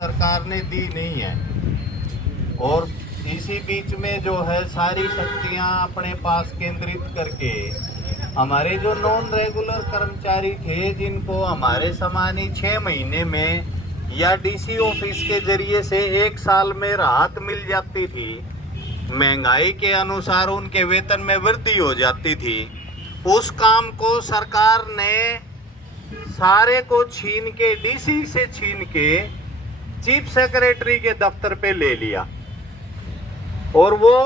सरकार ने दी नहीं है और इसी बीच में जो है सारी शक्तियां अपने पास केंद्रित करके हमारे जो नॉन रेगुलर कर्मचारी थे, जिनको हमारे समान ही 6 महीने में या डीसी ऑफिस के जरिए से 1 साल में राहत मिल जाती थी, महंगाई के अनुसार उनके वेतन में वृद्धि हो जाती थी, उस काम को सरकार ने सारे को छीन के, डीसी से छीन के चीफ सेक्रेटरी के दफ्तर पे ले लिया। और वो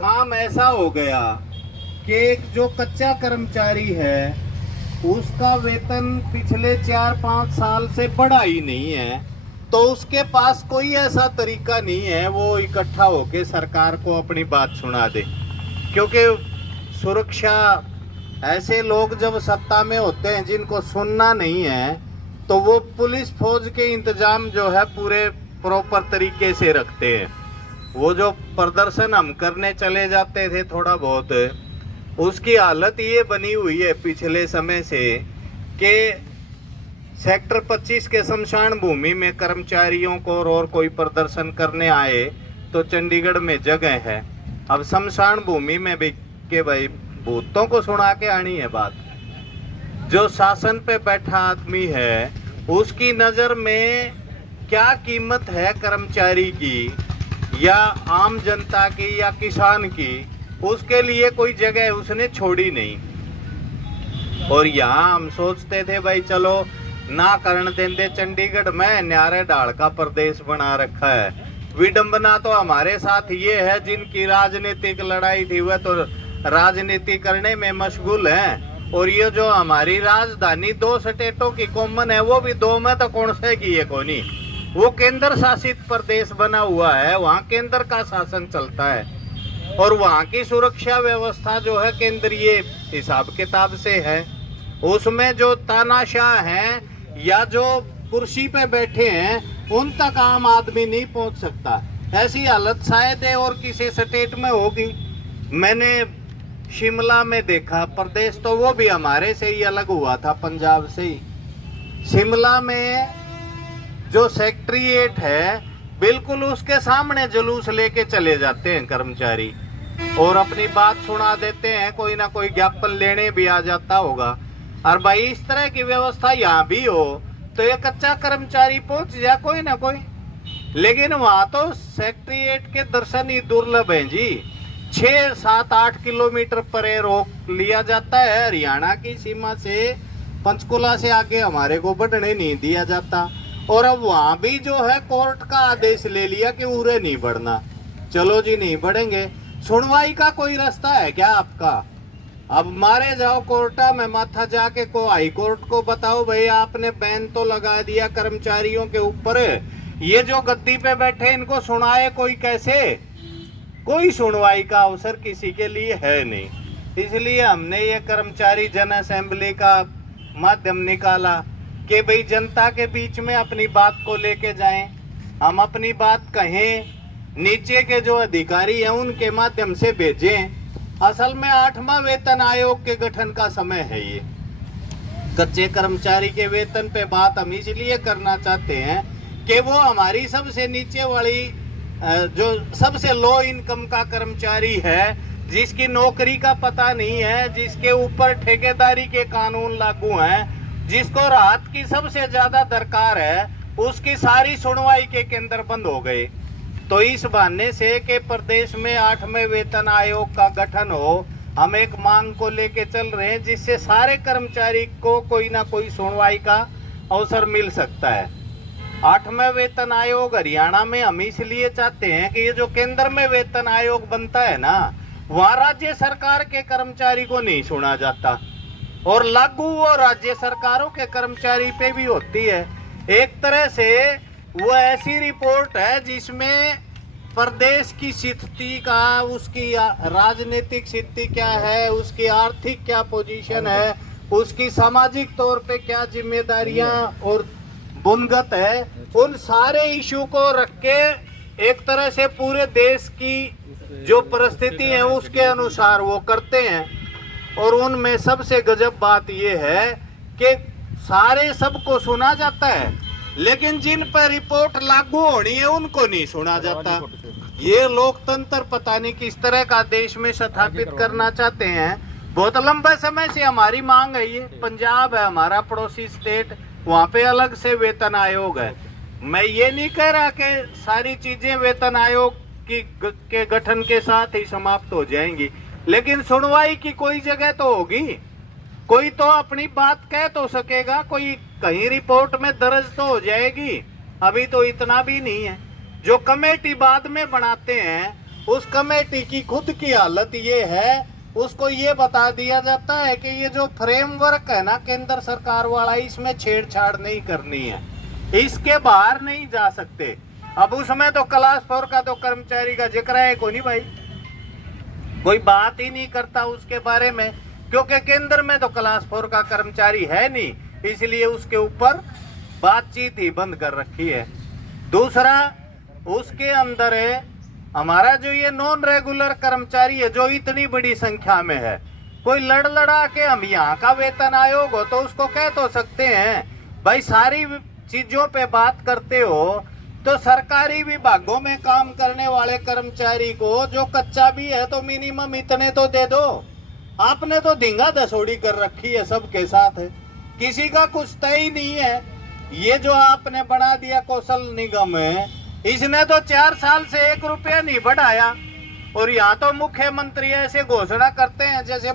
काम ऐसा हो गया कि जो कच्चा कर्मचारी है उसका वेतन पिछले 4-5 साल से बढ़ा ही नहीं है, तो उसके पास कोई ऐसा तरीका नहीं है वो इकट्ठा होके सरकार को अपनी बात सुना दे। क्योंकि सुरक्षा, ऐसे लोग जब सत्ता में होते हैं जिनको सुनना नहीं है, तो वो पुलिस फौज के इंतजाम जो है पूरे प्रॉपर तरीके से रखते हैं। वो जो प्रदर्शन हम करने चले जाते थे थोड़ा बहुत, उसकी हालत ये बनी हुई है पिछले समय से कि सेक्टर 25 के शमशान भूमि में कर्मचारियों को और कोई प्रदर्शन करने आए तो चंडीगढ़ में जगह है, अब शमशान भूमि में भी के भाई भूतों को सुना के आनी है बात। जो शासन पे बैठा आदमी है उसकी नजर में क्या कीमत है कर्मचारी की या आम जनता की या किसान की, उसके लिए कोई जगह उसने छोड़ी नहीं। और यहाँ हम सोचते थे भाई चलो ना करण देंदे, चंडीगढ़ में न्यारे ढाल का प्रदेश बना रखा है। विडंबना तो हमारे साथ ये है, जिनकी राजनीतिक लड़ाई थी वह तो राजनीति करने में मशगूल है, और ये जो हमारी राजधानी 2 स्टेटों की कॉमन है, वो भी 2 में तो कौन से की है कोनी, वो केंद्र शासित प्रदेश बना हुआ है, वहाँ केंद्र का शासन चलता है और वहाँ की सुरक्षा व्यवस्था जो है केंद्रीय हिसाब किताब से है। उसमें जो तानाशाह हैं या जो कुर्सी पे बैठे हैं उन तक आम आदमी नहीं पहुँच सकता। ऐसी हालत शायद है और किसी स्टेट में होगी। मैंने शिमला में देखा, प्रदेश तो वो भी हमारे से ही अलग हुआ था, पंजाब से ही। शिमला में जो सेक्रेटेरिएट है बिल्कुल उसके सामने जुलूस लेके चले जाते हैं कर्मचारी और अपनी बात सुना देते हैं, कोई ना कोई ज्ञापन लेने भी आ जाता होगा। और भाई इस तरह की व्यवस्था यहाँ भी हो तो ये कच्चा कर्मचारी पहुंच जाए कोई ना कोई, लेकिन वहां तो सेक्रेटेरिएट के दर्शन ही दुर्लभ हैं जी। 6-7-8 किलोमीटर परे रोक लिया जाता है, हरियाणा की सीमा से पंचकुला से आगे हमारे को बढ़ने नहीं दिया जाता। और अब वहां भी जो है कोर्ट का आदेश ले लिया कि उरे नहीं बढ़ना। चलो जी नहीं बढ़ेंगे, सुनवाई का कोई रास्ता है क्या आपका? अब मारे जाओ कोर्टा में माथा जाके को हाई कोर्ट को बताओ भाई आपने बैन तो लगा दिया कर्मचारियों के ऊपर, ये जो गद्दी पे बैठे इनको सुनाए कोई कैसे? कोई सुनवाई का अवसर किसी के लिए है नहीं। इसलिए हमने ये कर्मचारी जन असेंबली का माध्यम निकाला कि भाई जनता के बीच में अपनी बात को लेके जाएं, हम अपनी बात कहें, नीचे के जो अधिकारी हैं उनके माध्यम से भेजें। असल में 8वां वेतन आयोग के गठन का समय है ये। कच्चे कर्मचारी के वेतन पे बात हम इसलिए करना चाहते हैं कि वो हमारी सबसे नीचे वाली जो सबसे लो इनकम का कर्मचारी है, जिसकी नौकरी का पता नहीं है, जिसके ऊपर ठेकेदारी के कानून लागू हैं, जिसको राहत की सबसे ज्यादा दरकार है, उसकी सारी सुनवाई के केंद्र बंद हो गए। तो इस बहाने से कि प्रदेश में 8वें वेतन आयोग का गठन हो, हम एक मांग को लेके चल रहे हैं जिससे सारे कर्मचारी को कोई ना कोई सुनवाई का अवसर मिल सकता है। 8वें वेतन आयोग हरियाणा में हम इसलिए चाहते हैं कि ये जो केंद्र में वेतन आयोग बनता है ना, वहाँ राज्य सरकार के कर्मचारी को नहीं सुना जाता और लागू वो राज्य सरकारों के कर्मचारी पे भी होती है। एक तरह से वो ऐसी रिपोर्ट है जिसमें प्रदेश की स्थिति का, उसकी राजनीतिक स्थिति क्या है, उसकी आर्थिक क्या पोजीशन है, उसकी सामाजिक तौर पे क्या जिम्मेदारियां और बुनगत है, उन सारे इशू को रख के एक तरह से पूरे देश की जो परिस्थिति है उसके अनुसार वो करते हैं। और उनमें सबसे गजब बात यह है कि सारे सबको सुना जाता है लेकिन जिन पर रिपोर्ट लागू होनी है उनको नहीं सुना जाता। ये लोकतंत्र पता नहीं किस तरह का देश में स्थापित करना चाहते हैं। बहुत लंबे समय से हमारी मांग है। ये पंजाब है हमारा पड़ोसी स्टेट, वहाँ पे अलग से वेतन आयोग है। मैं ये नहीं कह रहा कि सारी चीजें वेतन आयोग के गठन के साथ ही समाप्त हो जाएंगी, लेकिन सुनवाई की कोई जगह तो होगी। कोई तो अपनी बात कह तो सकेगा, कोई कहीं रिपोर्ट में दर्ज तो हो जाएगी। अभी तो इतना भी नहीं है। जो कमेटी बाद में बनाते हैं, उस कमेटी की खुद की हालत ये है, उसको ये बता दिया जाता है कि ये जो फ्रेमवर्क है ना केंद्र सरकार वाला, इसमें छेड़छाड़ नहीं करनी है, इसके बाहर नहीं जा सकते। अब उसमें तो क्लास 4 का तो कर्मचारी का जिक्र है को नहीं भाई, कोई बात ही नहीं करता उसके बारे में, क्योंकि केंद्र में तो क्लास 4 का कर्मचारी है नहीं, इसलिए उसके ऊपर बातचीत ही बंद कर रखी है। दूसरा, उसके अंदर है हमारा जो ये नॉन रेगुलर कर्मचारी है, जो इतनी बड़ी संख्या में है। कोई लड़ा के हम यहाँ का वेतन आयोग हो तो उसको कह तो सकते हैं भाई, सारी चीजों पे बात करते हो तो सरकारी विभागों में काम करने वाले कर्मचारी को जो कच्चा भी है तो मिनिमम इतने तो दे दो। आपने तो धींगा दसोड़ी कर रखी है सबके साथ, किसी का कुछ तय नहीं है। ये जो आपने बना दिया कौशल निगम है, इसने तो 4 साल से 1 रुपया नहीं बढ़ाया, और यहाँ तो मुख्यमंत्री ऐसे घोषणा करते हैं जैसे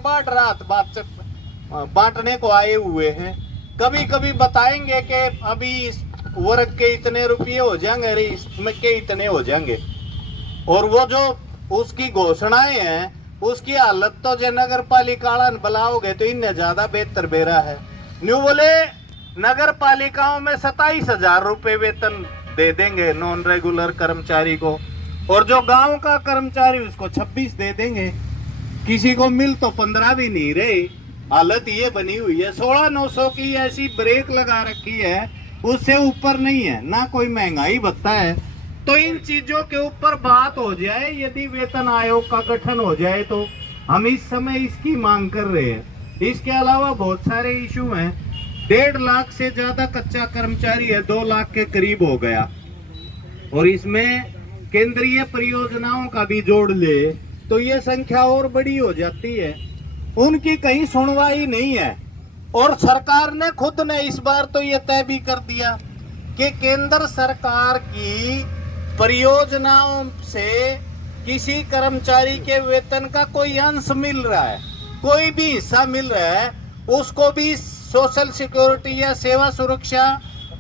बांटने को आए हुए हैं। कभी कभी बताएंगे कि अभी इस वर्ग के इतने रुपये हो जाएंगे, अरे इसमें के इतने हो जाएंगे, और वो जो उसकी घोषणाएं हैं उसकी हालत तो जो नगर पालिका बुलाओगे तो इन्हें ज्यादा बेहतर बेरा है। न्यू बोले नगर पालिकाओं में 27,000 रुपये वेतन दे देंगे नॉन रेगुलर कर्मचारी को, और जो गांव का कर्मचारी उसको 26 दे देंगे। किसी को मिल तो 15 भी नहीं रहे। हालत ये बनी हुई है। 16,900 की ऐसी ब्रेक लगा रखी है, उससे ऊपर नहीं है, ना कोई महंगाई भत्ता है। तो इन चीजों के ऊपर बात हो जाए, यदि वेतन आयोग का गठन हो जाए तो हम इस समय इसकी मांग कर रहे हैं। इसके अलावा बहुत सारे इशू हैं। 1.5 लाख से ज्यादा कच्चा कर्मचारी है, 2 लाख के करीब हो गया, और इसमें केंद्रीय परियोजनाओं का भी जोड़ ले तो ये संख्या और बड़ी हो जाती है। उनकी कहीं सुनवाई नहीं है, और सरकार ने खुद ने इस बार तो ये तय भी कर दिया कि केंद्र सरकार की परियोजनाओं से किसी कर्मचारी के वेतन का कोई अंश मिल रहा है, कोई भी हिस्सा मिल रहा है, उसको भी सोशल सिक्योरिटी या सेवा सुरक्षा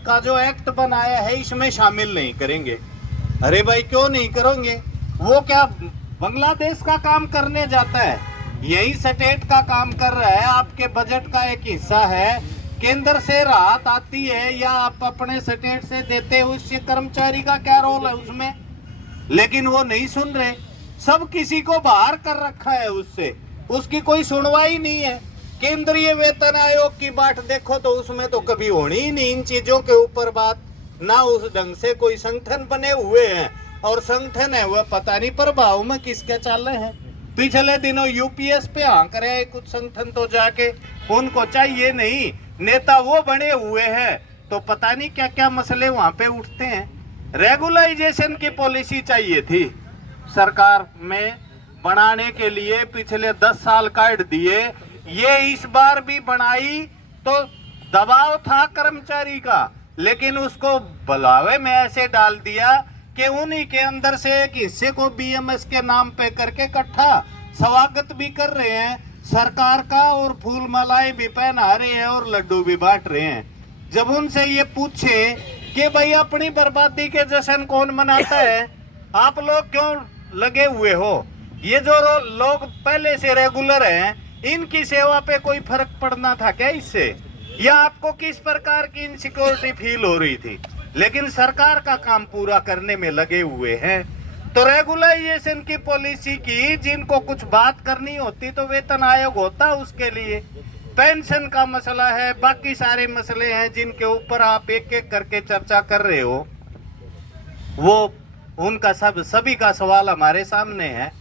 का जो एक्ट बनाया है इसमें शामिल नहीं करेंगे। अरे भाई क्यों नहीं करोगे? वो क्या बांग्लादेश का काम करने जाता है? यही स्टेट का काम कर रहा है, आपके बजट का एक हिस्सा है। केंद्र से राहत आती है या आप अपने स्टेट से देते हो, उससे कर्मचारी का क्या रोल है उसमें? लेकिन वो नहीं सुन रहे, सब किसी को बाहर कर रखा है उससे, उसकी कोई सुनवाई नहीं है। केंद्रीय वेतन आयोग की बात देखो तो उसमें तो कभी होनी ही नहीं इन चीजों के ऊपर बात, ना उस ढंग से कोई संगठन बने हुए हैं, और संगठन है वह पता नहीं प्रभाव में किसके चल रहे हैं। पिछले दिनों यूपीएस पे हाँक रहे हैं कुछ संगठन, तो जाके उनको चाहिए नहीं, नेता वो बने हुए हैं तो पता नहीं क्या क्या मसले वहां पे उठते हैं। रेगुलराइजेशन की पॉलिसी चाहिए थी सरकार में बनाने के लिए, पिछले 10 साल काट दिए, ये इस बार भी बनाई तो दबाव था कर्मचारी का, लेकिन उसको बुलावे में ऐसे डाल दिया कि उन्हीं के अंदर से एक हिस्से को बीएमएस के नाम पे करके इकट्ठा स्वागत भी कर रहे हैं सरकार का, और फूल मालाएं भी पहना रहे हैं और लड्डू भी बांट रहे हैं। जब उनसे ये पूछे कि भाई अपनी बर्बादी के जश्न कौन मनाता है, आप लोग क्यों लगे हुए हो? ये जो लोग पहले से रेगुलर हैं, इनकी सेवा पे कोई फर्क पड़ना था क्या इससे? या आपको किस प्रकार की इनसिक्योरिटी फील हो रही थी? लेकिन सरकार का काम पूरा करने में लगे हुए हैं। तो रेगुलराइजेशन की पॉलिसी की जिनको कुछ बात करनी होती तो वेतन आयोग होता उसके लिए। पेंशन का मसला है, बाकी सारे मसले हैं जिनके ऊपर आप एक एक करके चर्चा कर रहे हो, वो उनका सभी का सवाल हमारे सामने है।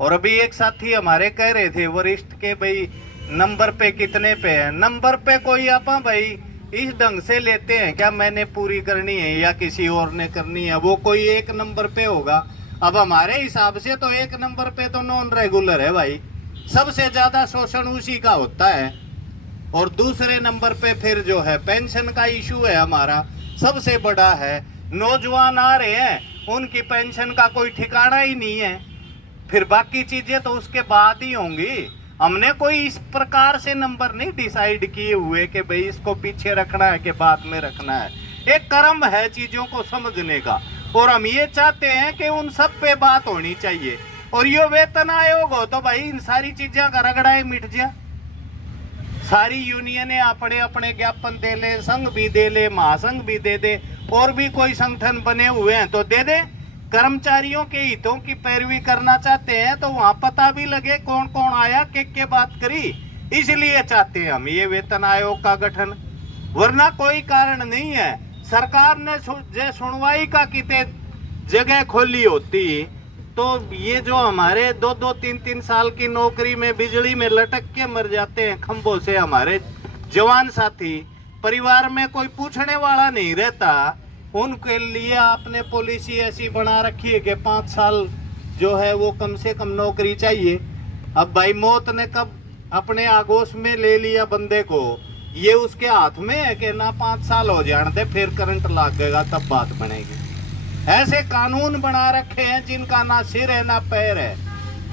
और अभी एक साथी हमारे कह रहे थे वरिष्ठ के, भाई नंबर पे कितने पे है? नंबर पे कोई आपा भाई इस ढंग से लेते हैं क्या मैंने पूरी करनी है या किसी और ने करनी है, वो कोई एक नंबर पे होगा। अब हमारे हिसाब से तो एक नंबर पे तो नॉन रेगुलर है भाई, सबसे ज्यादा शोषण उसी का होता है। और दूसरे नंबर पे फिर जो है पेंशन का इशू है हमारा, सबसे बड़ा है। नौजवान आ रहे हैं, उनकी पेंशन का कोई ठिकाना ही नहीं है, फिर बाकी चीजें तो उसके बाद ही होंगी। हमने कोई इस प्रकार से नंबर नहीं डिसाइड किए हुए कि भाई इसको पीछे रखना है कि बाद में रखना है। एक क्रम है चीजों को समझने का, और हम ये चाहते हैं कि उन सब पे बात होनी चाहिए। और ये वेतन आयोग हो तो भाई इन सारी चीजें का रगड़ा ही मिट जाए। सारी यूनियनें अपने अपने ज्ञापन दे ले, संघ भी दे ले, महासंघ भी दे दे, और भी कोई संगठन बने हुए हैं तो दे दे। कर्मचारियों के हितों की पैरवी करना चाहते हैं तो वहां पता भी लगे कौन कौन आया, के बात करी। इसलिए चाहते हैं हम ये वेतन आयोग का गठन, वरना कोई कारण नहीं है। सरकार ने सुनवाई का किते जगह खोली होती तो ये जो हमारे 2-2, 3-3 साल की नौकरी में बिजली में लटक के मर जाते हैं खंभों से हमारे जवान साथी, परिवार में कोई पूछने वाला नहीं रहता, उनके लिए आपने पॉलिसी ऐसी बना रखी है कि 5 साल जो है वो कम से कम नौकरी चाहिए। अब भाई मौत ने कब अपने आगोश में ले लिया बंदे को, ये उसके हाथ में है कि ना 5 साल हो जाने दे फिर करंट लगेगा तब बात बनेगी। ऐसे कानून बना रखे हैं जिनका ना सिर है ना पैर है,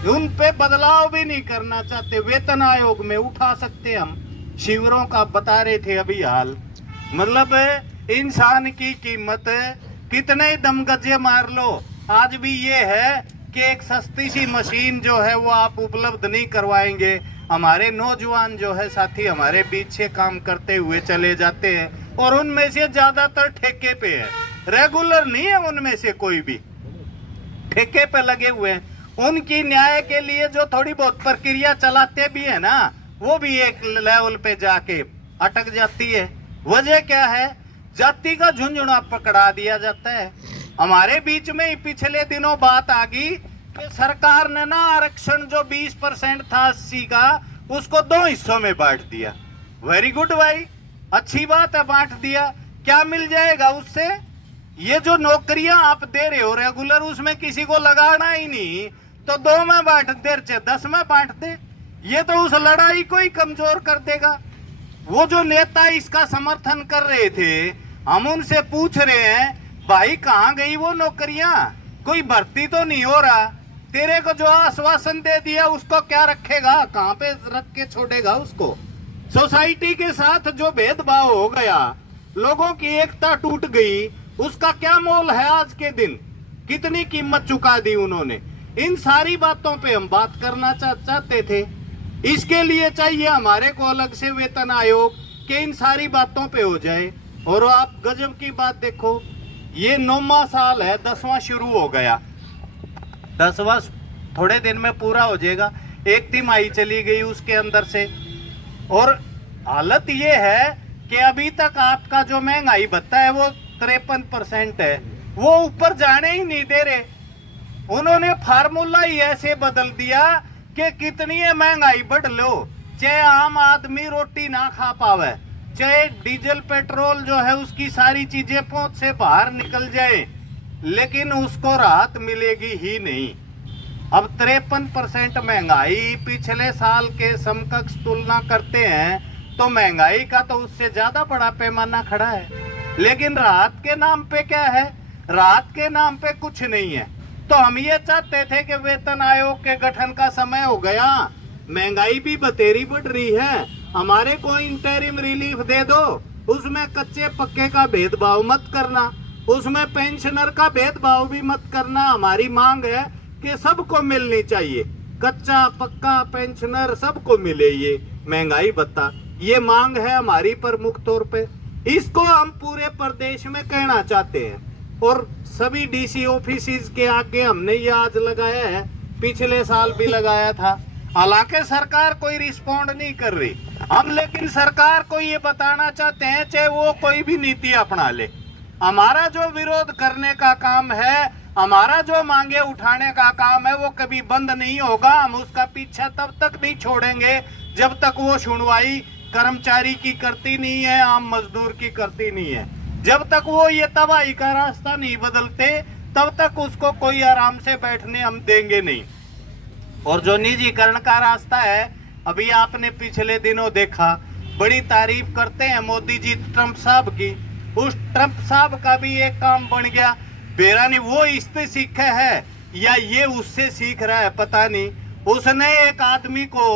उन पे बदलाव भी नहीं करना चाहते। वेतन आयोग में उठा सकते हम, शिविरों का बता रहे थे अभी हाल, मतलब इंसान की कीमत कितने दमगज्जे मार लो, आज भी ये है कि एक सस्ती सी मशीन जो है वो आप उपलब्ध नहीं करवाएंगे। हमारे नौजवान जो है साथी हमारे बीच से काम करते हुए चले जाते हैं, और उनमें से ज्यादातर ठेके पे है, रेगुलर नहीं है उनमें से कोई भी, ठेके पे लगे हुए हैं। उनकी न्याय के लिए जो थोड़ी बहुत प्रक्रिया चलाते भी है ना, वो भी एक लेवल पे जाके अटक जाती है। वजह क्या है? जाति का झुंझुना पकड़ा दिया जाता है। हमारे बीच में ही पिछले दिनों बात आ गई कि सरकार ने ना आरक्षण जो 20% था 80 का, उसको 2 हिस्सों में बांट दिया। वेरी गुड भाई, अच्छी बात है, बांट दिया। क्या मिल जाएगा उससे? ये जो नौकरियां आप दे रहे हो रेगुलर, उसमें किसी को लगाना ही नहीं तो 2 में बांट दे, 10 में बांट दे, ये तो उस लड़ाई को ही कमजोर कर देगा। वो जो नेता इसका समर्थन कर रहे थे, हम उनसे पूछ रहे हैं भाई कहाँ गई वो नौकरियां, कोई भर्ती तो नहीं हो रहा, तेरे को जो आश्वासन दे दिया उसको क्या रखेगा, कहाँ पे रख के छोड़ेगा उसको। सोसाइटी के साथ जो भेदभाव हो गया, लोगों की एकता टूट गई, उसका क्या मोल है आज के दिन, कितनी कीमत चुका दी उन्होंने। इन सारी बातों पे हम बात करना चाहते थे। इसके लिए चाहिए हमारे को अलग से वेतन आयोग के इन सारी बातों पे हो जाए। और आप गजब की बात देखो, ये 9वां साल है, 10वां शुरू हो गया, 10वां थोड़े दिन में पूरा हो जाएगा, 1 तिमाही चली गई उसके अंदर से। और हालत ये है कि अभी तक आपका जो महंगाई भत्ता है वो 53% है, वो ऊपर जाने ही नहीं दे रहे। उन्होंने फार्मूला ही ऐसे बदल दिया कि कितनी है महंगाई बढ़ लो, चाहे आम आदमी रोटी ना खा पावे, चाहे डीजल पेट्रोल जो है उसकी सारी चीजें पहुंच से बाहर निकल जाए, लेकिन उसको राहत मिलेगी ही नहीं। अब 53% महंगाई, पिछले साल के समकक्ष तुलना करते हैं तो महंगाई का तो उससे ज्यादा बड़ा पैमाना खड़ा है, लेकिन राहत के नाम पे क्या है? राहत के नाम पे कुछ नहीं है। तो हम ये चाहते थे कि वेतन आयोग के गठन का समय हो गया, महंगाई भी बतेरी बढ़ रही है, हमारे को इंटरिम रिलीफ दे दो, उसमें कच्चे पक्के का भेदभाव मत करना, उसमें पेंशनर का भेदभाव भी मत करना। हमारी मांग है कि सबको मिलनी चाहिए, कच्चा पक्का पेंशनर सबको मिले ये महंगाई भत्ता, ये मांग है हमारी प्रमुख तौर पे। इसको हम पूरे प्रदेश में कहना चाहते हैं, और सभी डीसी ऑफिस के आगे हमने ये आज लगाया है, पिछले साल भी लगाया था। हालांकि सरकार कोई रिस्पॉन्ड नहीं कर रही, हम लेकिन सरकार को ये बताना चाहते हैं, चाहे वो कोई भी नीति अपना ले, हमारा जो विरोध करने का काम है, हमारा जो मांगे उठाने का काम है, वो कभी बंद नहीं होगा। हम उसका पीछा तब तक नहीं छोड़ेंगे जब तक वो सुनवाई कर्मचारी की करती नहीं है, आम मजदूर की करती नहीं है। जब तक वो ये तबाही का रास्ता नहीं बदलते तब तक उसको कोई आराम से बैठने हम देंगे नहीं। और जो निजीकरण का रास्ता है, अभी आपने पिछले दिनों देखा, बड़ी तारीफ करते हैं मोदी जी ट्रंप साहब की। उस ट्रंप साहब का भी एक काम बन गया, बेरानी वो इससे सीखे है या ये उससे सीख रहा है पता नहीं। उसने एक आदमी को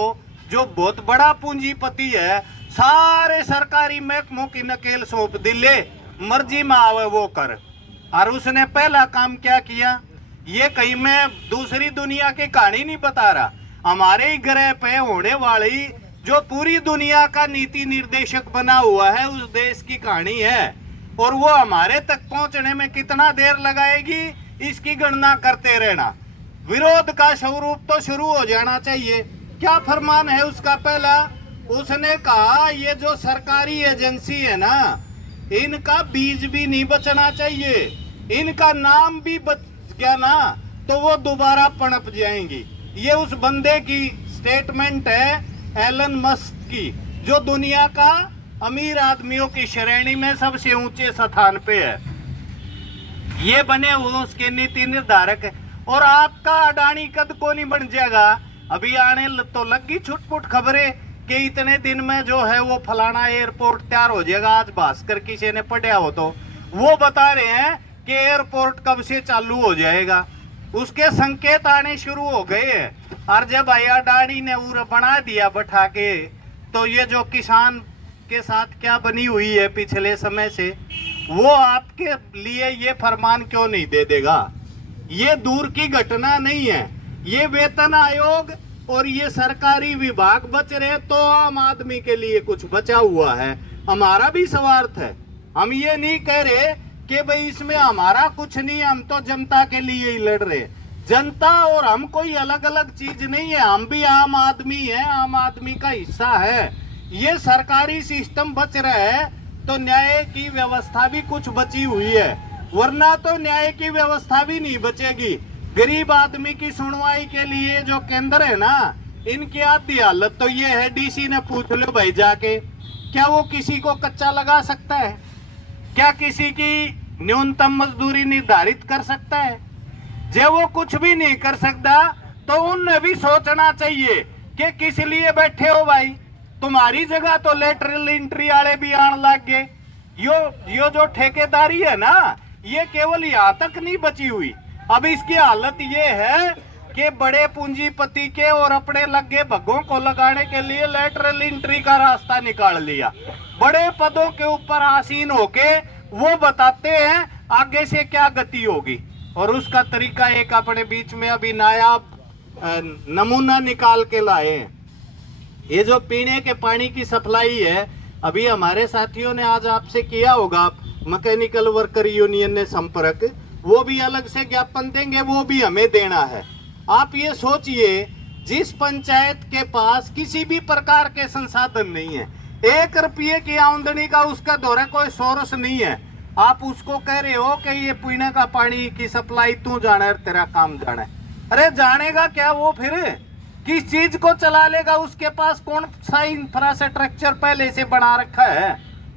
जो बहुत बड़ा पूंजीपति है, सारे सरकारी महकमों की नकेल सौंप दिले, मर्जी में आवे वो कर। और उसने पहला काम क्या किया, ये कहीं मैं दूसरी दुनिया की कहानी नहीं बता रहा, हमारे ही ग्रह पे होने वाली जो पूरी दुनिया का नीति निर्देशक बना हुआ है उस देश की कहानी है। और वो हमारे तक पहुंचने में कितना देर लगाएगी इसकी गणना करते रहना। विरोध का स्वरूप तो शुरू हो जाना चाहिए। क्या फरमान है उसका पहला, उसने कहा ये जो सरकारी एजेंसी है ना, इनका बीज भी नहीं बचना चाहिए, इनका नाम भी बच गया ना तो वो दोबारा पनप जाएंगी। ये उस बंदे की स्टेटमेंट है एलन मस्क की, जो दुनिया का अमीर आदमियों की श्रेणी में सबसे ऊंचे स्थान पे है। ये बने हुए उसके नीति निर्धारक है। और आपका अडानी कद को नहीं बन जाएगा। अभी आने तो लगी छुटपुट खबरें कि इतने दिन में जो है वो फलाना एयरपोर्ट तैयार हो जाएगा। आज भास्कर किसी ने पढ़ा हो तो वो बता रहे हैं कि एयरपोर्ट कब से चालू हो जाएगा, उसके संकेत आने शुरू हो गए हैं। और जब अडानी ने उर बना दिया बैठा के, तो ये जो किसान के साथ क्या बनी हुई है पिछले समय से, वो आपके लिए ये फरमान क्यों नहीं दे देगा। ये दूर की घटना नहीं है। ये वेतन आयोग और ये सरकारी विभाग बच रहे तो आम आदमी के लिए कुछ बचा हुआ है। हमारा भी स्वार्थ है। हम ये नहीं कह रहे कि भाई इसमें हमारा कुछ नहीं, हम तो जनता के लिए ही लड़ रहे। जनता और हम कोई अलग अलग चीज नहीं है, हम भी आम आदमी है, आम आदमी का हिस्सा है। ये सरकारी सिस्टम बच रहा है तो न्याय की व्यवस्था भी कुछ बची हुई है, वरना तो न्याय की व्यवस्था भी नहीं बचेगी। गरीब आदमी की सुनवाई के लिए जो केंद्र है ना, इनकी आधी हालत तो ये है, डीसी ने पूछ लो भाई जाके, क्या वो किसी को कच्चा लगा सकता है? क्या किसी की न्यूनतम मजदूरी निर्धारित कर सकता है? जब वो कुछ भी नहीं कर सकता तो उन्हें भी सोचना चाहिए कि किस लिए बैठे हो भाई। तुम्हारी जगह तो लेटरल एंट्री वाले भी आने लग गए। यो जो ठेकेदारी है ना, ये केवल यहाँ तक नहीं बची हुई। अब इसकी हालत ये है कि बड़े पूंजीपति के और अपने लगे भगों को लगाने के लिए लेटरल एंट्री का रास्ता निकाल लिया। बड़े पदों के ऊपर आसीन होके वो बताते हैं आगे से क्या गति होगी। और उसका तरीका एक अपने बीच में अभी नायाब नमूना निकाल के लाए हैं। ये जो पीने के पानी की सप्लाई है, अभी हमारे साथियों ने आज आपसे किया होगा, मैकेनिकल वर्कर यूनियन ने संपर्क, वो भी अलग से ज्ञापन देंगे, वो भी हमें देना है। आप ये सोचिए, जिस पंचायत के पास किसी भी प्रकार के संसाधन नहीं है, 1 रुपये की आमदनी का उसका दौरा कोई सोर्स नहीं है, आप उसको कह रहे हो कि ये पीने का पानी की सप्लाई तू जाना है, तेरा काम जाना है। अरे जानेगा क्या वो? फिर किस चीज को चला लेगा? उसके पास कौन सा इंफ्रास्ट्रक्चर पहले से बना रखा है?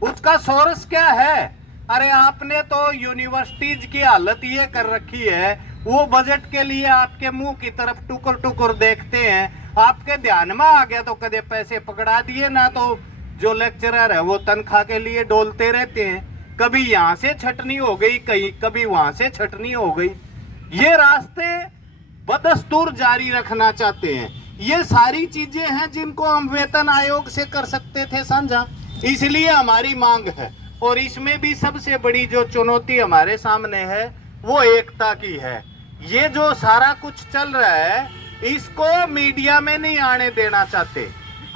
उसका सोर्स क्या है? अरे आपने तो यूनिवर्सिटीज की हालत ये कर रखी है, वो बजट के लिए आपके मुंह की तरफ टुकुर टुकुर देखते हैं। आपके ध्यान में आ गया तो कदे पैसे पकड़ा दिए ना, तो जो लेक्चरर है वो तनख्वाह के लिए डोलते रहते हैं। कभी यहाँ से छटनी हो गई, कभी वहां से छटनी हो गई। ये रास्ते बदस्तूर जारी रखना चाहते हैं। ये सारी चीजें हैं जिनको हम वेतन आयोग से कर सकते थे साझा, इसलिए हमारी मांग है। और इसमें भी सबसे बड़ी जो चुनौती हमारे सामने है वो एकता की है। ये जो सारा कुछ चल रहा है, इसको मीडिया में नहीं आने देना चाहते,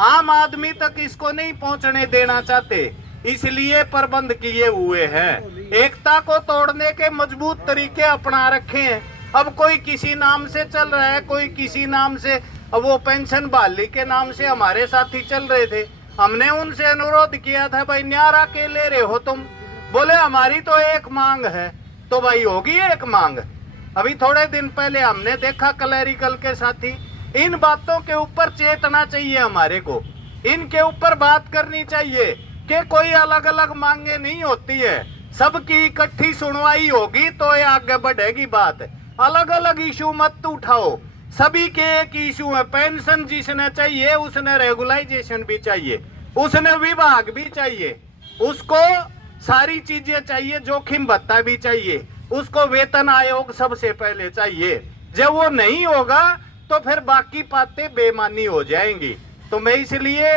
आम आदमी तक इसको नहीं पहुंचने देना चाहते, इसलिए प्रबंध किए हुए हैं। एकता को तोड़ने के मजबूत तरीके अपना रखे हैं। अब कोई किसी नाम से चल रहा है, कोई किसी नाम से। अब वो पेंशन बहाली के नाम से हमारे साथी चल रहे थे, हमने उनसे अनुरोध किया था, भाई न्यारा के ले रहे हो तुम? बोले हमारी तो एक मांग है। तो भाई होगी एक मांग। अभी थोड़े दिन पहले हमने देखा क्लैरिकल के साथी। इन बातों के ऊपर चेतना चाहिए हमारे को। इनके ऊपर बात करनी चाहिए कि कोई अलग अलग मांगे नहीं होती है, सबकी इकट्ठी सुनवाई होगी तो ये आगे बढ़ेगी बात। अलग अलग इशू मत उठाओ, सभी के एक इशू है। पेंशन जिसने चाहिए उसने रेगुलाइजेशन भी चाहिए, उसने विभाग भी चाहिए, उसको सारी चीजें चाहिए, जोखिम भत्ता भी चाहिए, उसको वेतन आयोग सबसे पहले चाहिए। जब वो नहीं होगा तो फिर बाकी बातें बेमानी हो जाएंगी। तो मैं इसलिए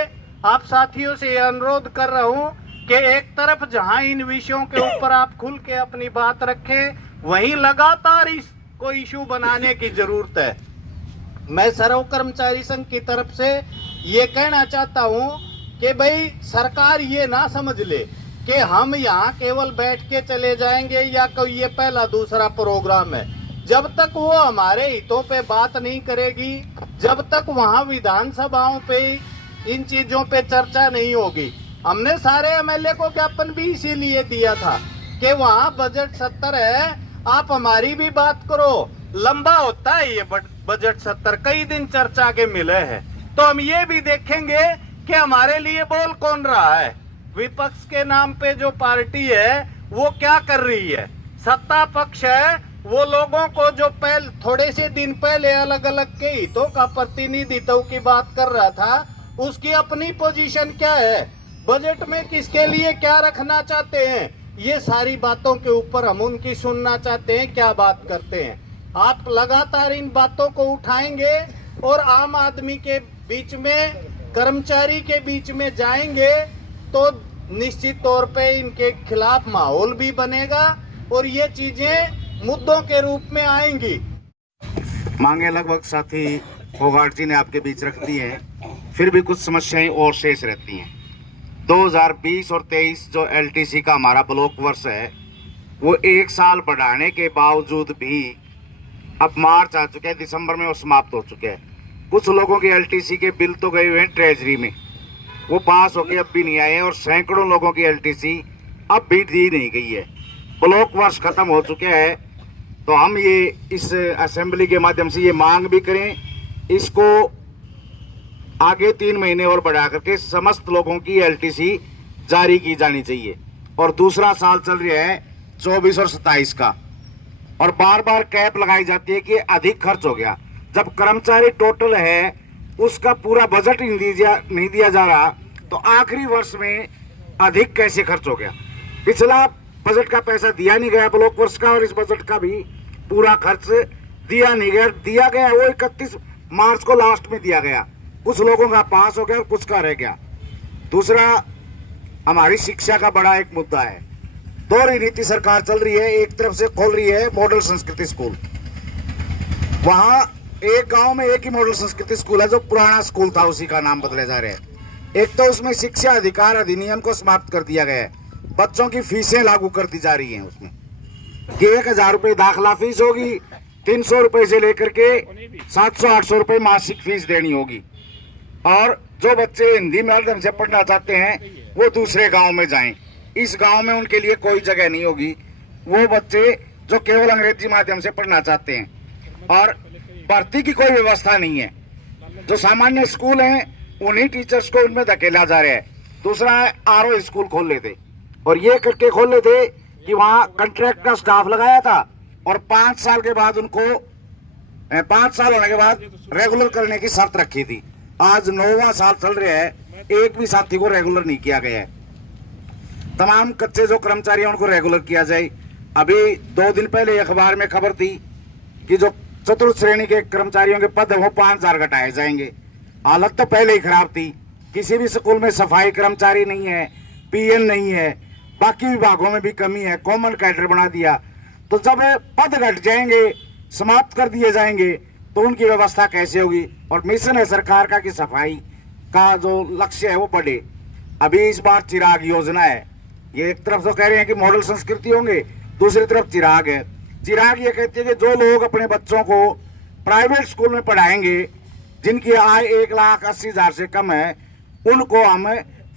आप साथियों से ये अनुरोध कर रहा हूं कि एक तरफ जहां इन विषयों के ऊपर आप खुल के अपनी बात रखें, वहीं लगातार इसको इशू बनाने की जरूरत है। मैं सर्व कर्मचारी संघ की तरफ से ये कहना चाहता हूं कि भाई सरकार ये ना समझ ले कि हम यहाँ केवल बैठ के चले जाएंगे या कोई ये पहला दूसरा प्रोग्राम है। जब तक वो हमारे हितों पे बात नहीं करेगी, जब तक वहाँ विधानसभाओं पे इन चीजों पे चर्चा नहीं होगी। हमने सारे एमएलए को ज्ञापन भी इसीलिए दिया था कि वहाँ बजट सत्र है, आप हमारी भी बात करो। लंबा होता है ये बजट सत्र, कई दिन चर्चा के मिले हैं, तो हम ये भी देखेंगे कि हमारे लिए बोल कौन रहा है। विपक्ष के नाम पे जो पार्टी है वो क्या कर रही है, सत्ता पक्ष है वो लोगों को जो थोड़े से दिन पहले अलग अलग के हितों का प्रतिनिधित्व की बात कर रहा था, उसकी अपनी पोजीशन क्या है, बजट में किसके लिए क्या रखना चाहते हैं, ये सारी बातों के ऊपर हम उनकी सुनना चाहते हैं, क्या बात करते हैं। आप लगातार इन बातों को उठाएंगे और आम आदमी के बीच में, कर्मचारी के बीच में जाएंगे तो निश्चित तौर पे इनके खिलाफ माहौल भी बनेगा और ये चीजें मुद्दों के रूप में आएंगी। मांगे लगभग साथी फोगाट जी ने आपके बीच रख दी हैं, फिर भी कुछ समस्याएं और शेष रहती हैं। 2020 और 23 जो एलटीसी का हमारा ब्लॉक वर्ष है, वो एक साल बढ़ाने के बावजूद भी अब मार्च आ चुके हैं, दिसंबर में वो समाप्त हो चुके हैं। कुछ लोगों के एलटीसी के बिल तो गए हुए हैं ट्रेजरी में, वो पास होके अब भी नहीं आए हैं, और सैकड़ों लोगों की एलटीसी अब भी दी नहीं गई है। ब्लॉक वर्ष खत्म हो चुके हैं, तो हम ये इस असेंबली के माध्यम से ये मांग भी करें, इसको आगे 3 महीने और बढ़ा करके समस्त लोगों की एलटीसी जारी की जानी चाहिए। और दूसरा साल चल रहा है 24 और 27 का, और बार बार कैप लगाई जाती है कि अधिक खर्च हो गया। जब कर्मचारी टोटल है उसका पूरा बजट नहीं दिया जा रहा, तो आखिरी वर्ष में अधिक कैसे खर्च हो गया। पिछला बजट का पैसा दिया नहीं गया ब्लॉक वर्ष का, और इस बजट का भी पूरा खर्च दिया नहीं गया। दिया गया वो 31 मार्च को लास्ट में दिया गया, कुछ लोगों का पास हो गया और कुछ का रह गया। दूसरा, हमारी शिक्षा का बड़ा एक मुद्दा है। दोहरी नीति सरकार चल रही है, एक तरफ से खोल रही है मॉडल संस्कृति स्कूल, वहां एक गांव में एक ही मॉडल संस्कृति स्कूल है, जो पुराना स्कूल था उसी का नाम बदले जा रहे हैं। एक तो उसमें शिक्षा अधिकार अधिनियम को समाप्त कर दिया गया है, बच्चों की फीसें लागू कर दी जा रही हैं उसमें कि 1000 रुपये दाखिला फीस होगी, 300 रुपये से लेकर के 700-800 रुपये मासिक फीस देनी होगी। और जो बच्चे हिंदी माध्यम से पढ़ना चाहते हैं वो दूसरे गांव में जाएं, इस गांव में उनके लिए कोई जगह नहीं होगी। वो बच्चे जो केवल अंग्रेजी माध्यम से पढ़ना चाहते हैं, और भर्ती की कोई व्यवस्था नहीं है। जो सामान्य स्कूल हैं उन्हीं टीचर्स को उनमें धकेला जा रहा है। दूसरा है आरओ स्कूल खोल लेते, और ये करके खोल लेते कि वहाँ कॉन्ट्रैक्ट का स्टाफ लगाया था, और 5 साल के बाद उनको 5 साल होने के बाद रेगुलर करने की शर्त रखी थी। आज 9वां साल चल रहा है, एक भी साथी को रेगुलर नहीं किया गया है। तमाम कच्चे जो कर्मचारी हैं उनको रेगुलर किया जाए। अभी 2 दिन पहले अखबार में खबर थी कि जो चतुर्थ श्रेणी के कर्मचारियों के पद है वो 5000 घटाए जाएंगे। हालत तो पहले ही खराब थी, किसी भी स्कूल में सफाई कर्मचारी नहीं है, पीएन नहीं है, बाकी विभागों में भी कमी है, कॉमन कैडर बना दिया। तो जब पद घट जाएंगे, समाप्त कर दिए जाएंगे, तो उनकी व्यवस्था कैसे होगी। और मिशन है सरकार का कि सफाई का जो लक्ष्य है वो बढ़े। अभी इस बार चिराग योजना है, ये एक तरफ तो कह रहे हैं कि मॉडल संस्कृति होंगे, दूसरी तरफ चिराग है। चिराग ये कहती है कि जो लोग अपने बच्चों को प्राइवेट स्कूल में पढ़ाएंगे, जिनकी आय 1,80,000 से कम है, उनको हम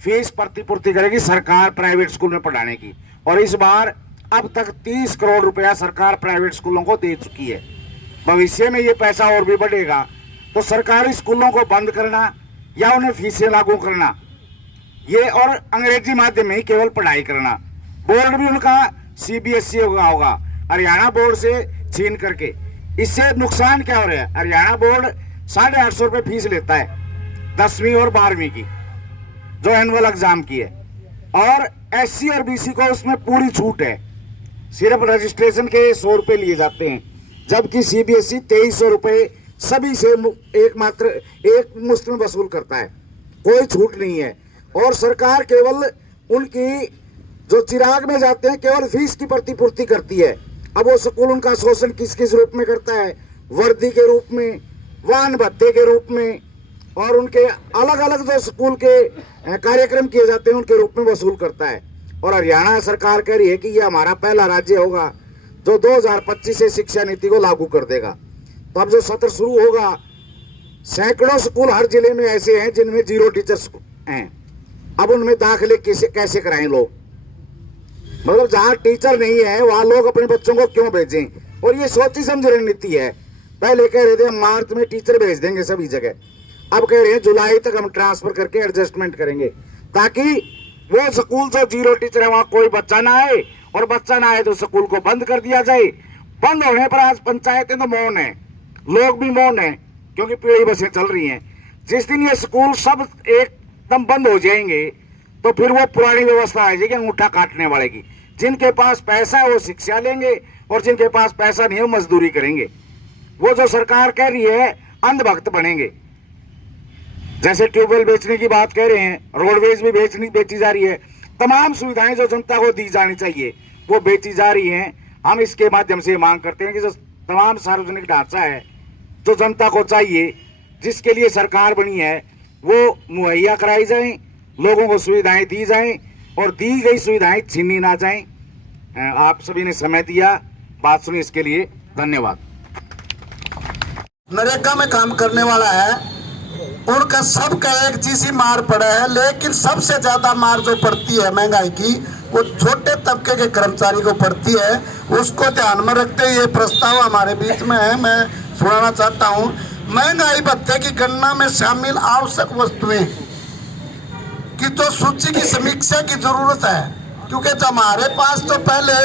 फीस प्रतिपूर्ति करेगी सरकार प्राइवेट स्कूल में पढ़ाने की। और इस बार अब तक 30 करोड़ रुपया सरकार प्राइवेट स्कूलों को दे चुकी है। भविष्य में ये पैसा और भी बढ़ेगा। तो सरकारी स्कूलों को बंद करना, या उन्हें फीसें लागू करना, ये और अंग्रेजी माध्यम में ही केवल पढ़ाई करना। बोर्ड भी उनका CBSE होगा हरियाणा बोर्ड से छीन करके। इससे नुकसान क्या हो रहा है? हरियाणा बोर्ड 850 रुपये फीस लेता है 10वीं और 12वीं की, जो एनुअल एग्जाम की है, और SC और BC को उसमें पूरी छूट है, सिर्फ रजिस्ट्रेशन के 100 रुपये लिए जाते हैं, जबकि CBSE 2300 रुपये सभी से एक मुश्त में वसूल करता है, कोई छूट नहीं है। और सरकार केवल उनकी जो चिराग में जाते हैं केवल फीस की प्रतिपूर्ति करती है। अब वो स्कूल उनका शोषण किस किस रूप में करता है? वर्दी के रूप में, वाहन भत्ते के रूप में, और उनके अलग अलग जो स्कूल के कार्यक्रम किए जाते हैं उनके रूप में वसूल करता है। और हरियाणा सरकार कह रही है कि ये हमारा पहला राज्य होगा जो 2025 से शिक्षा नीति को लागू कर देगा। तो अब जो सत्र शुरू होगा, सैकड़ों स्कूल हर जिले में ऐसे हैं जिनमें 0 टीचर्स हैं। अब उनमें दाखिले कैसे कराएं लोग? मतलब जहाँ टीचर नहीं है वहाँ लोग अपने बच्चों को क्यों भेजें? और ये सोची समझ रणनीति है। पहले कह रहे थे मार्च में टीचर भेज देंगे सभी जगह, अब कह रहे हैं जुलाई तक हम ट्रांसफर करके एडजस्टमेंट करेंगे, ताकि वो स्कूल जो 0 टीचर है वहाँ कोई बच्चा ना आए, और बच्चा ना आए तो स्कूल को बंद कर दिया जाए। बंद होने पर आज पंचायतें तो मौन है, लोग भी मौन है, क्योंकि पीढ़ी बसें चल रही हैं। जिस दिन ये स्कूल सब एकदम बंद हो जाएंगे तो फिर वो पुरानी व्यवस्था आ जाएगी अंगूठा काटने वाले की। जिनके पास पैसा है वो शिक्षा लेंगे, और जिनके पास पैसा नहीं है वो मजदूरी करेंगे। वो जो सरकार कह रही है अंधभक्त बनेंगे। जैसे ट्यूबवेल बेचने की बात कह रहे हैं, रोडवेज भी बेची जा रही है। तमाम सुविधाएं जो जनता को दी जानी चाहिए वो बेची जा रही हैं। हम इसके माध्यम से मांग करते हैं कि जो तमाम सार्वजनिक ढांचा है जो जनता को चाहिए, जिसके लिए सरकार बनी है, वो मुहैया कराई जाए, लोगों को सुविधाएं दी जाएं, और दी गई सुविधाएं छीनी ना जाएं। आप सभी ने समय दिया, बात सुनी, इसके लिए धन्यवाद। नरेगा में काम करने वाला है, उनका सबका एक जैसी मार पड़ा है, लेकिन सबसे ज्यादा मार जो पड़ती है महंगाई की वो छोटे तबके के कर्मचारी को पड़ती है। उसको ध्यान में रखते हुए ये प्रस्ताव हमारे बीच में है, मैं सुनाना चाहता हूँ। महंगाई भत्ते की गणना में शामिल आवश्यक वस्तुएं की तो सूची की समीक्षा की जरूरत है, क्योंकि जो हमारे पास तो पहले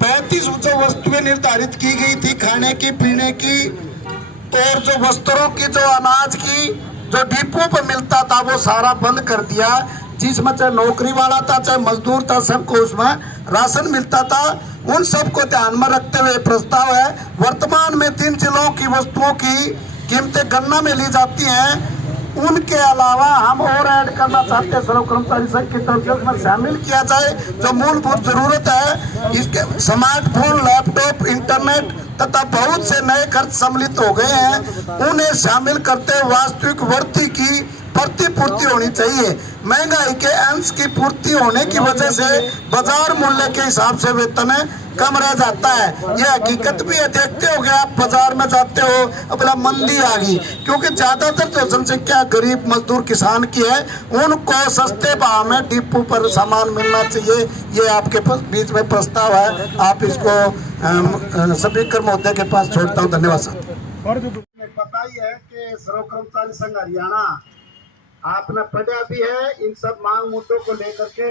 35 जो वस्तुएं निर्धारित की गई थी खाने की, पीने की, और जो वस्त्रों की, जो अनाज की, जो डिपो पर मिलता था वो सारा बंद कर दिया। जिसमें चाहे नौकरी वाला था चाहे मजदूर था, सबको उसमें राशन मिलता था। उन सबको ध्यान में रखते हुए प्रस्ताव है। वर्तमान में 3 जिलों की वस्तुओं की कीमतें गणना में ली जाती हैं। उनके अलावा हम और ऐड करना चाहते हैं, सर्व कर्मचारी संघ की तरफ से उसमें शामिल किया जाए जो मूलभूत जरूरत है। इसके स्मार्टफोन, लैपटॉप, इंटरनेट तथा बहुत से नए खर्च सम्मिलित हो गए हैं, उन्हें शामिल करते हुए वास्तविक वृद्धि की प्रतिपूर्ति होनी चाहिए। महंगाई के अंश की पूर्ति होने की वजह से बाजार मूल्य के हिसाब से वेतन कम रह जाता है। यह हकीकत भी है, देखते हो गए आप बाजार में जाते हो, अपना मंदी आ गई, क्योंकि ज्यादातर जो जनसंख्या गरीब मजदूर किसान की है, उनको सस्ते भाव में डिपो पर सामान मिलना चाहिए। ये आपके बीच में प्रस्ताव है, आप इसको स्पीकर महोदय के पास छोड़ता हूँ। धन्यवाद सर। पता ही है कि सर्व कर्मचारी संघ हरियाणा आपने पढ़ा भी है इन सब मांग मुद्दों को लेकर के,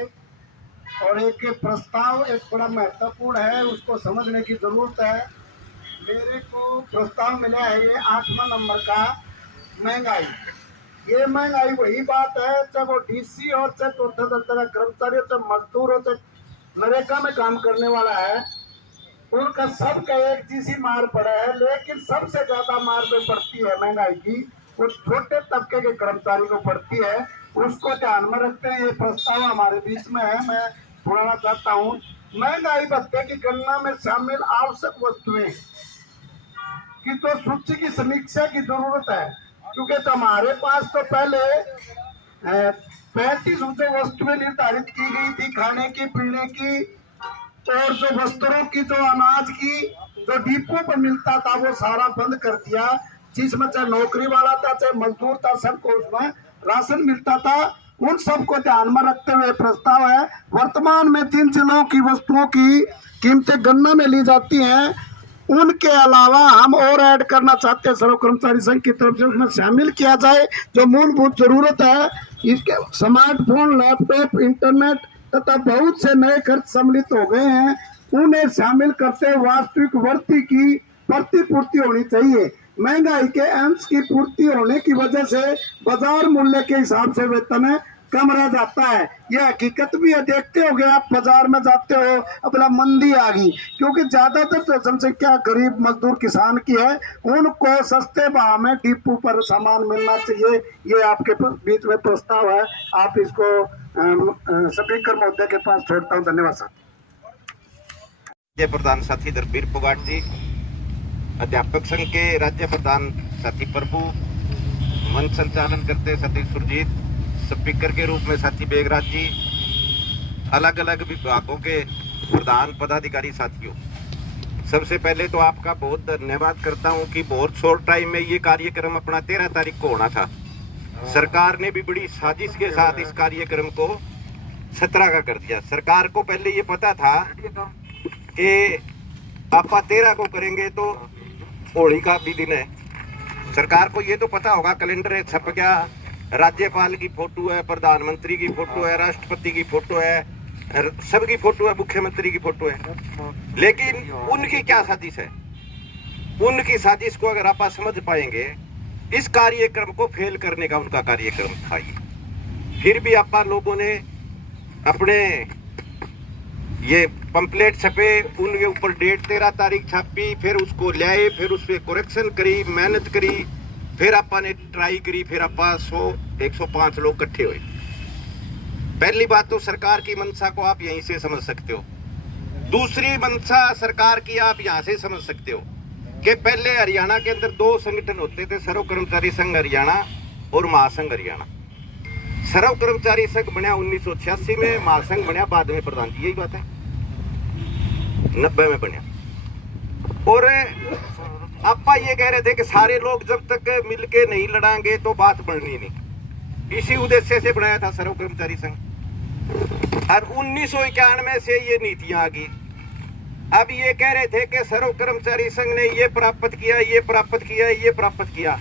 और एक प्रस्ताव एक बड़ा महत्वपूर्ण है, उसको समझने की जरूरत है। मेरे को प्रस्ताव मिला है ये 8वां नंबर का, महंगाई। ये महंगाई वही बात है, चाहे वो DC हो, चाहे चौथे दर्जे का कर्मचारी हो, चाहे मजदूर हो, चाहे नरेगा में काम करने वाला है, उनका सबका एक जैसी मार पड़ा है। लेकिन सबसे ज्यादा मार जो पड़ती है महंगाई की वो छोटे तबके के कर्मचारी को पड़ती है। उसको ध्यान में रखते हैं ये प्रस्ताव हमारे बीच में है, मैं सुनाना चाहता हूँ। महंगाई भत्ते की गणना में शामिल आवश्यक वस्तुएं की तो सूची की समीक्षा की जरूरत है, क्योंकि तो हमारे पास तो पहले 35 जो वस्तुएं निर्धारित की गई थी खाने की, पीने की, और जो वस्त्रों की, जो अनाज की, जो डिपो पर मिलता था वो सारा बंद कर दिया। जिसमें चाहे नौकरी वाला था चाहे मजदूर था, सबको उसमें राशन मिलता था। उन सबको ध्यान में रखते हुए प्रस्ताव है। वर्तमान में 3 जिलों की वस्तुओं की कीमतें गणना में ली जाती हैं। उनके अलावा हम और ऐड करना चाहते हैं सर्व कर्मचारी संघ की तरफ से, उसमें शामिल किया जाए जो मूलभूत जरूरत है इसके स्मार्टफोन, लैपटॉप, इंटरनेट तथा बहुत से नए खर्च सम्मिलित हो गए हैं, उन्हें शामिल करते वास्तविक वर्ती की प्रतिपूर्ति होनी चाहिए। महंगाई के अंश की पूर्ति होने की वजह से बाजार मूल्य के हिसाब से वेतन कम रह जाता है। यह हकीकत भी है, देखते होगे आप बाजार में जाते हो अपना मंदी आ गई, क्योंकि ज्यादातर तो जनसंख्या गरीब मजदूर किसान की है, उनको सस्ते भाव में डिपो पर सामान मिलना चाहिए। ये आपके बीच में प्रस्ताव है, आप इसको स्पीकर महोदय के पास छोड़ता हूँ। धन्यवाद सर। राज्य प्रधान साथी धर्मवीर फोगाट जी, अध्यापक संघ के राज्य प्रधान साथी प्रभु, मंच संचालन करते साथी सुरजीत, स्पीकर के रूप में साथी बेगराज जी, अलग अलग विभागों के प्रधान पदाधिकारी साथियों, सबसे पहले तो आपका बहुत धन्यवाद करता हूं कि बहुत शॉर्ट टाइम में ये कार्यक्रम अपना 13 तारीख को होना था। सरकार ने भी बड़ी साजिश के साथ इस कार्यक्रम को 17 का कर दिया। सरकार को पहले ये पता था कि आप 13 को करेंगे तो होली का भी दिन है। सरकार को ये तो पता होगा, कैलेंडर छप गया, राज्यपाल की फोटो है, प्रधानमंत्री की फोटो है, राष्ट्रपति की फोटो है, सबकी फोटो है, मुख्यमंत्री की फोटो है, लेकिन उनकी क्या साजिश है? उनकी साजिश को अगर आप समझ पाएंगे, इस कार्यक्रम को फेल करने का उनका कार्यक्रम था ये। फिर भी आप लोगों ने अपने ये पंपलेट छपे, उनके ऊपर डेट 13 तारीख छापी, फिर उसको लाए, फिर उस पर करेक्शन करी, मेहनत करी, फिर आपने ट्राई करी, फिर आप 100-105 लोग इकट्ठे हुए। पहली बात तो सरकार की मंशा को आप यहीं से समझ सकते हो। दूसरी मंशा सरकार की आप यहां से समझ सकते हो कि पहले हरियाणा के अंदर 2 संगठन होते थे, सर्व कर्मचारी संघ हरियाणा और महासंघ हरियाणा। सर्व कर्मचारी संघ बनया 1986 में, महासंघ बनया बाद में प्रधान जी, यही बात है, 90 में बनया। और आपा ये कह रहे थे कि सारे लोग जब तक मिलके नहीं लड़ाएंगे तो बात बढ़नी नहीं। इसी उद्देश्य से बनाया था सर्व कर्मचारी संघ। और 1991 से ये नीतियां आ गई। अब ये कह रहे थे कि सर्व कर्मचारी संघ ने ये प्राप्त किया, ये प्राप्त किया, ये प्राप्त किया।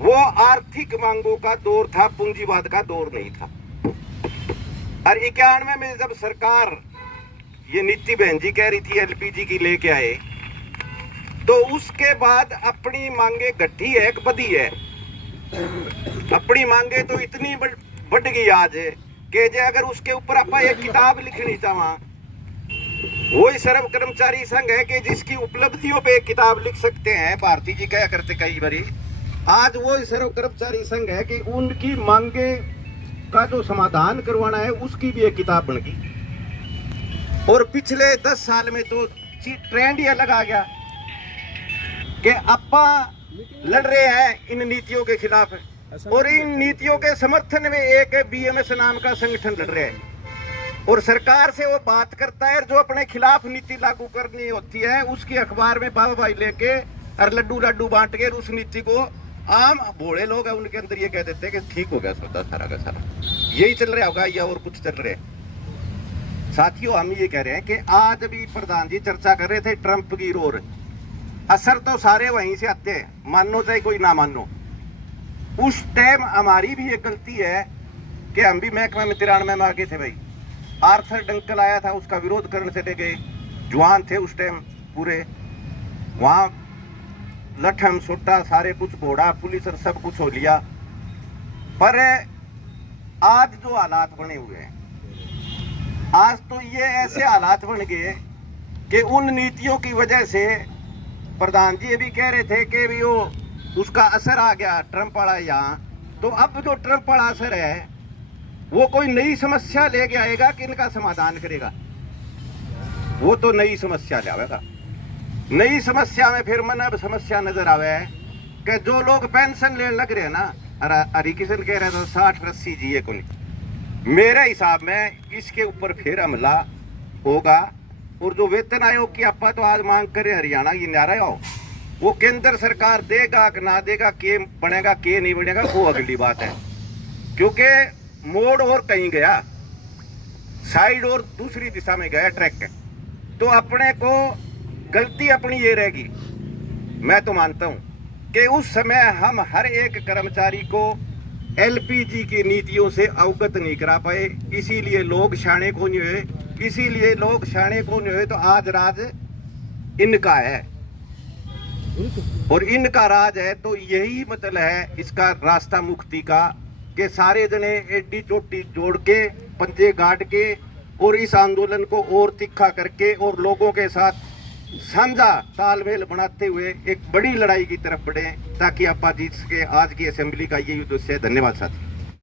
वो आर्थिक मांगों का दौर था, पूंजीवाद का दौर नहीं था। और 91 में जब सरकार ये नीति बहन जी कह रही थी एलपीजी की लेके आए, तो उसके बाद अपनी मांगे घटी है, बढ़ी है। अपनी मांगे तो इतनी बढ़ गई आज कि अगर उसके ऊपर आप एक किताब लिखनी चाहा, वही सर्व कर्मचारी संघ है कि जिसकी उपलब्धियों पे एक किताब लिख सकते हैं। भारती जी क्या करते कई बारी, आज वो सर्व कर्मचारी संघ है कि उनकी मांगे का जो समाधान करवाना है उसकी भी एक किताब बन गई। और पिछले 10 साल में तो ट्रेंड ये लगा गया कि अपा लड़ रहे हैं इन नीतियों के खिलाफ, और इन नीतियों के समर्थन में एक बीएमएस नाम का संगठन लड़ रहे हैं। और सरकार से वो बात करता है, जो अपने खिलाफ नीति लागू करनी होती है उसकी अखबार में वाहवाही लेके और लड्डू बांट के उस नीति को आम भोले लोग हैं उनके अंदर ये कह देते हैं कि ठीक हो गया सौदा सारा का सारा। यही चल रहा होगा या और कुछ चल रहा है? साथियों, हम ये कह रहे हैं कि आज भी प्रधान जी चर्चा कर रहे थे ट्रंप की रोर, असर तो सारे वहीं से आते हैं, मानो चाहे कोई ना मानो। उस टाइम हमारी भी एक गलती है कि हम भी महकमे में 93 में आगे थे भाई। आर्थर डंकल आया था, उसका विरोध करने चले गए, जवान थे उस टाइम पूरे, वहां लठम सोटा सारे कुछ घोड़ा पुलिस और सब कुछ हो लिया। पर आज जो हालात बने हुए हैं, आज तो ये ऐसे हालात बन गए कि उन नीतियों की वजह से प्रधान जी भी कह रहे थे कि भी वो उसका असर आ गया ट्रंप वाला यहाँ। तो अब जो ट्रंप वाला असर है वो कोई नई समस्या लेके आएगा कि इनका समाधान करेगा? वो तो नई समस्या लाएगा। नई समस्या में फिर मन अब समस्या नजर आवे कि जो लोग पेंशन लेने लग रहे हैं ना, हरिकिशन कह रहे थे 60-80 जिए को नहीं, मेरे हिसाब में इसके ऊपर फिर हमला होगा। और जो वेतन आयोग की आपा तो आज मांग करे हरियाणा की नारा हो, वो केंद्र सरकार देगा कि ना देगा, के बनेगा के नहीं बनेगा, वो अगली बात है। क्योंकि मोड़ और कहीं गया, साइड और दूसरी दिशा में गया ट्रैक, तो अपने को गलती अपनी ये रहेगी, मैं तो मानता हूं कि उस समय हम हर एक कर्मचारी को एलपीजी की नीतियों से अवगत नहीं करा पाए, इसीलिए लोग शाणे को नहीं हुए। तो आज राज इनका है और इनका राज है, तो यही मतलब है इसका रास्ता मुक्ति का कि सारे जने एडी चोटी जोड़ के, पंजे गाड़ के और इस आंदोलन को और तीखा करके और लोगों के साथ साझा तालमेल बनाते हुए एक बड़ी लड़ाई की तरफ बढ़े ताकि आप जीत सके। आज की असेंबली का यही उद्देश्य है। धन्यवाद साथी।